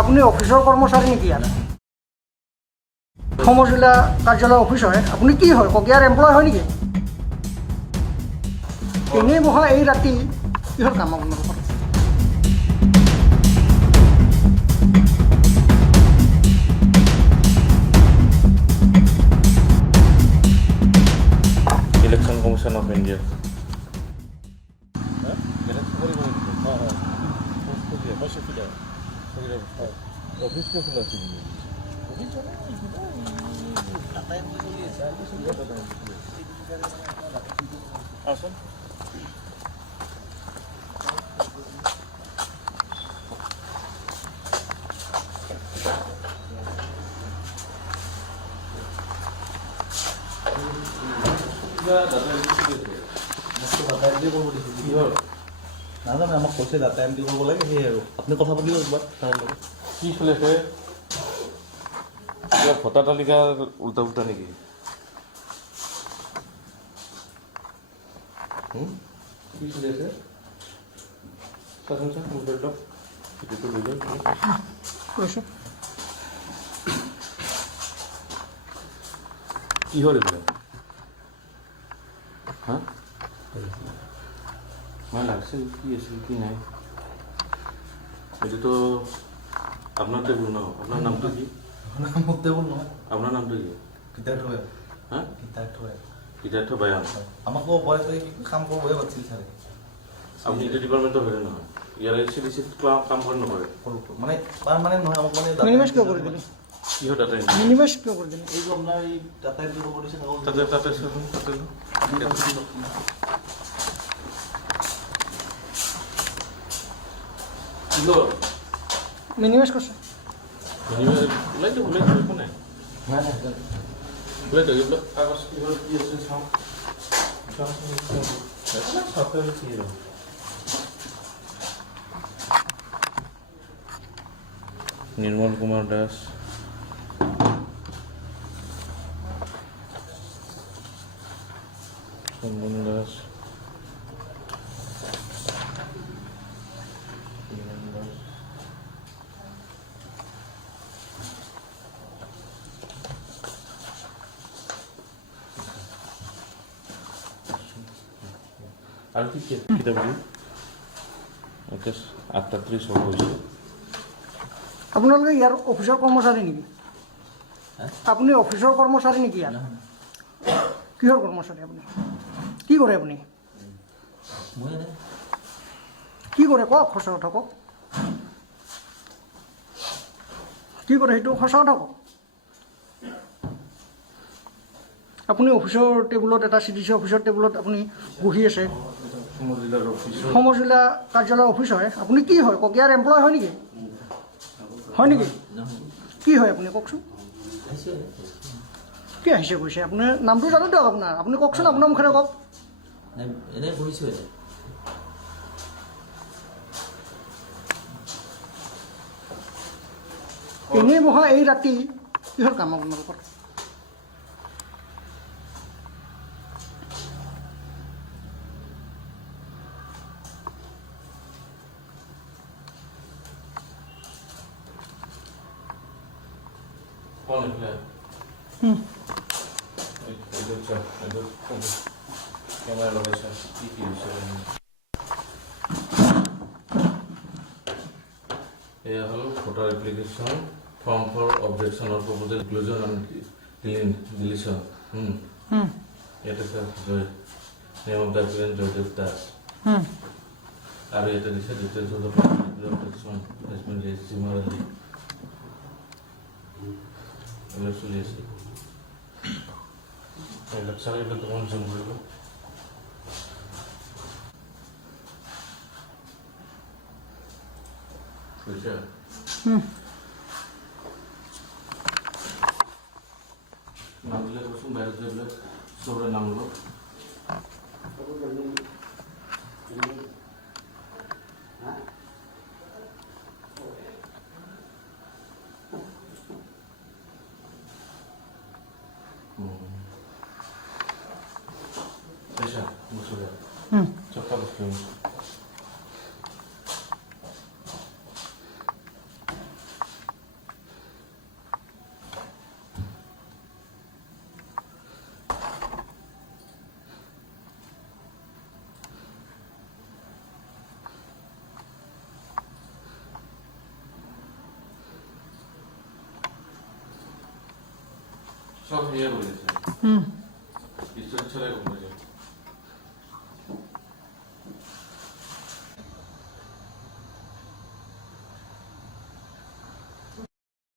আপনি অফিসৰ কৰ্মচাৰী নেকি ইয়াত? সমজিলা কাৰ্যালয় অফিচ হয়। আপুনি কি হয়? ককিয়াৰ এমপ্লয় হয় নেকি? এনেই বহা এই ৰাতি কিহৰ কাম আপোনালোকৰ? Election commission of India office কে খোলা আছে আসুন নাজানে আমাক কৈছে ডাটা এণ্ট্ৰি কৰিব লাগে সেয়ে আৰু আপুনি কথা পাতিব একবাৰ তাৰ লগত কি চলেছে ভোটাৰ তালিকা উল্টা উল্টা নেকি কি চলি আছে চাচোন চাওক মোবাইলটো ভিডিঅ'টো লৈ লওক কৈছোঁ কিহৰ এইবিলাক হা মই লাগছে কি আছিল কি নাই এইটোতো আপনার টেবুল ন আপনার নামটো কি মোক টেবুল নহয় আপনার নামটো কি কিতাপ থৈ হা কিতাপ থৈ সিদ্ধাৰ্থ বায়ান আমাকো বয়সে কাম কৰিবহে পাতিছিল ছাৰে আপনি এটা ডিপাৰ্টমেন্টৰ হয় নহয় ইয়াৰ চিডিসি কাম কৰে নকৰে মানে পাৰমানেণ্ট নহয় আমাক মানে মিনিমাইজ কিয় কৰি দিলি? কিহৰ ডাটা মিনিমাইজ কিয় কৰি দিলি? এইটো আপোনাৰ এই ডাটা এণ্ট্ৰি কৰিব দিছে তাতে তাতে চাচোন তাতে কিহৰ মিনিমাইজ কৰিছে। ওলাই দিওঁ একো নাই ওলাই দিওঁ এইবিলাক কাগজ কিহৰ কি আছে চাওঁ নিৰ্মল কুমাৰ দাস চন্দন দাস আৰু কি কিতাপ ওকে 8:30 হ'ব হৈছে আপোনালোকে ইয়াৰ অফিচৰ কৰ্মচাৰী নেকি? আপুনি অফিচৰ কৰ্মচাৰী নেকি ইয়াত? কিহৰ কৰ্মচাৰী আপুনি? কি কৰে আপুনি? মই কি কৰে কওক, সঁচা কথা কওক। কি কৰে সেইটো সঁচা কথা কওক। আপুনি অফিচৰ টেবুলত এটা চিডিচি অফিচৰ টেবুলত আপুনি বহি আছে। সমজিলা কাৰ্যালয় অফিচ হয়। আপুনি কি হয়? ককিয়াৰ এমপ্লয় হয় নেকি? হয় নেকি? কি হয় আপুনি কওকচোন? কি আহিছে কৈছে? আপোনাৰ নামটো জানো দিয়ক আপোনাৰ। আপুনি কওকচোন, আপোনাৰ মুখেৰে কওক। এনেই বহিছোঁ এনেই বহা এই ৰাতি কিহৰ কাম আপোনালোকৰ? কোন এফলে কেমেৰা লগাইছে কি কি হৈছে এয়া হ'ল ভোটাৰ এপ্লিকেশ্যন ফৰ্ম ফৰ অবজেকশ্যনৰ প্ৰপ'জেল ইনক্লুজন এণ্ড ডিলিশ্যন ইয়াতে আছে জয় name of the applicant Joydev Das আৰু ইয়াতে দিছে details of the objection has been raised similarly এইবিলাক চলি আছে এইবিলাক চাই এইবিলাক অকণমান জুম কৰিব বুজিছা নামবিলাক কচোন বাহিৰত এইবিলাক চবৰে নাম ল'ব বুজিছা বস্তুবিলাক চব বস্তু সব নিয়ে বলেছে হুম ঈশ্বর ছাড়াই বলেছে